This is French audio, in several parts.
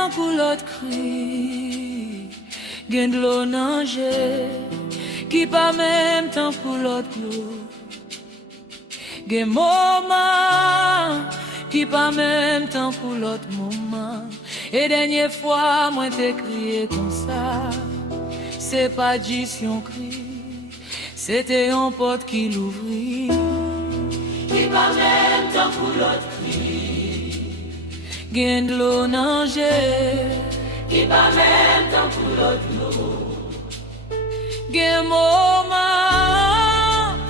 temps pour l'autre cri, gen de l'eau nanger, qui pas même temps pour l'autre l'eau. Gen moment, qui pas même temps pour l'autre moment. Et dernière fois, moi t'ai crié comme ça, c'est pas dit si on crie, c'était un porte qui l'ouvrit. Qui pas même temps pour l'autre cri, Gen de l'eau nanger, qui pas même temps pour l'autre l'eau. Gen moment,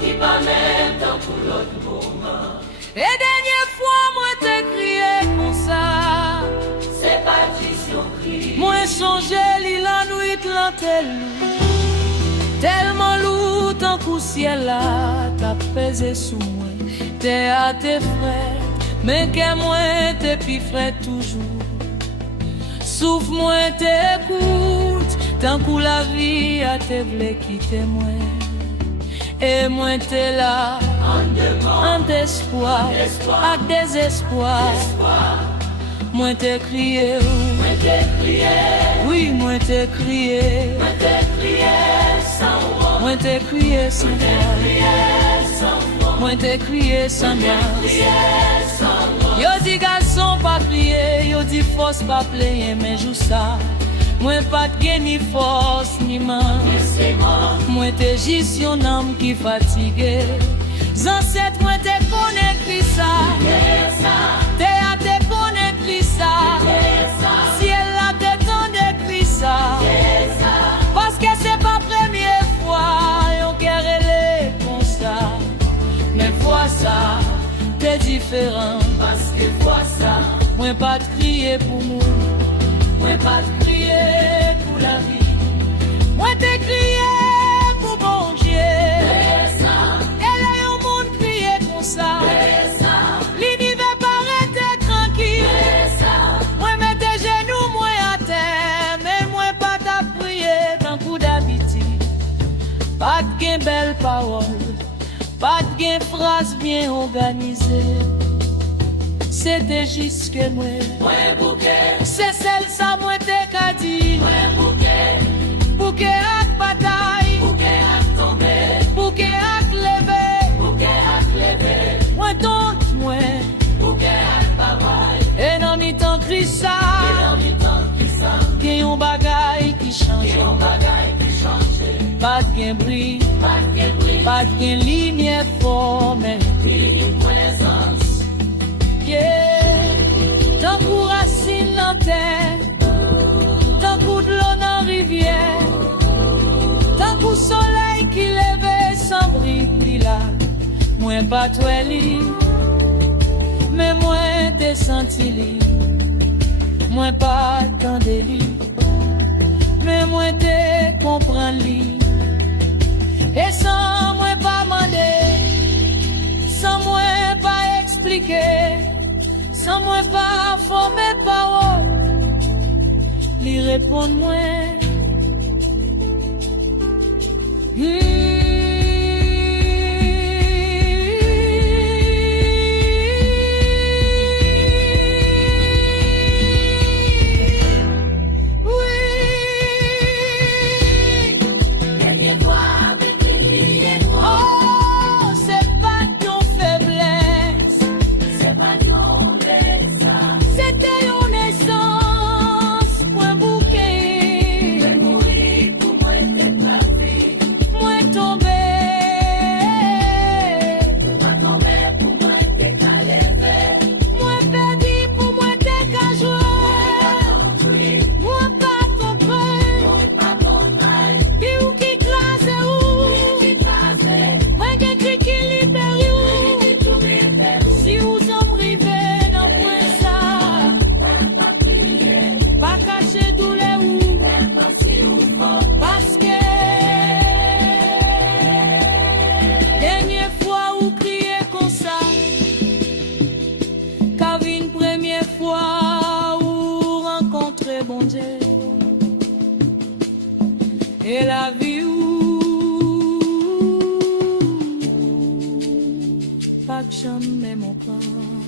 Qui pas même temps pour l'autre moment. et dernière fois, moi t'ai crié comme ça, C'est pas dit si on crie, moi songe li la nuit l'antel, tellement lourd tant qu'au ciel là, t'as pesé sous moi. T'es à tes frères, mais que moi t'es plus frais toujours. Souffle moi t'écoute, tant que la vie a te voulu quitter moi. Et moi t'es là, en demande, en d'espoir, à désespoir. Moi t'ai crié, moi t'ai crié, oui moi t'ai crié, moi t'ai crié sans voix, moi t'ai crié sans voix, crié sans voix, moi t'ai crié sans voix. crié sans voix. Yo dit garçon pas crier, yo dit force pas player, mais jou ça. Moi pas de gain ni force ni man. C'est moi, Moi t'es juste un âme qui fatigué. Ancêtre moi t'es connecté ça. c'est ça, T'es à te connecté ça. c'est ça, Ciel là t'es ton décrit ça. c'est ça. Parce que c'est pas première fois yon querelle comme ça. Mais fois ça, t'es différent. Parce que vois ça, Moi pas de crier pour moi, moi pas de crier pour la vie. moi t'ai crié pour bon Dieu. C'est ça, Elle est au monde crier comme ça. c'est ça, L'univers paraît tranquille. c'est ça. Moi mets tes genoux, moi à terre, mais moi pas ta prière tant coup d'habitude. Pas de gain belle parole, pas de gain phrase bien organisée. C'était juste que moi, Moi bouquet, c'est celle ça moi t'ai qu'à dire. moi bouquet, Bouquet ak bataille, bouquet à tomber, bouquet ak levé. bouquet à lever, Moi tonte moi, bouquet à parole. et dans mi temps cri ça, Dans mes temps qui sont, gen yon bagay qui change. on bagaille qui change. Pas de gain bruit, Pas de bruit, pas de gain lumière formelle. une présence. Yeah, tant qu'on racine dans terre, tant qu'on de l'eau dans rivière, tant qu'on soleil qui lève sans briller là. Moi pas toi li, mais moi t'es senti li. Moi pas tant de li, mais moi t'es comprend li. Et sans moi pas demander, sans moi pas expliquer, sans moi pas former parole, lui répondre moi. Oh, c'est pas ton faiblesse, c'était une naissance, moi bouquet, moi tombé, moi perdu pour moi t'es qu'à jouer, moi pas compris, qui ou qui classe ou, moi qui crie qui libère ou, si vous en privez dans point ça, pas cacher tous les ou, parce que dernière fois ou crier comme ça, car une première fois ou rencontrer bon Dieu, et la vie ou pas que jamais mon corps.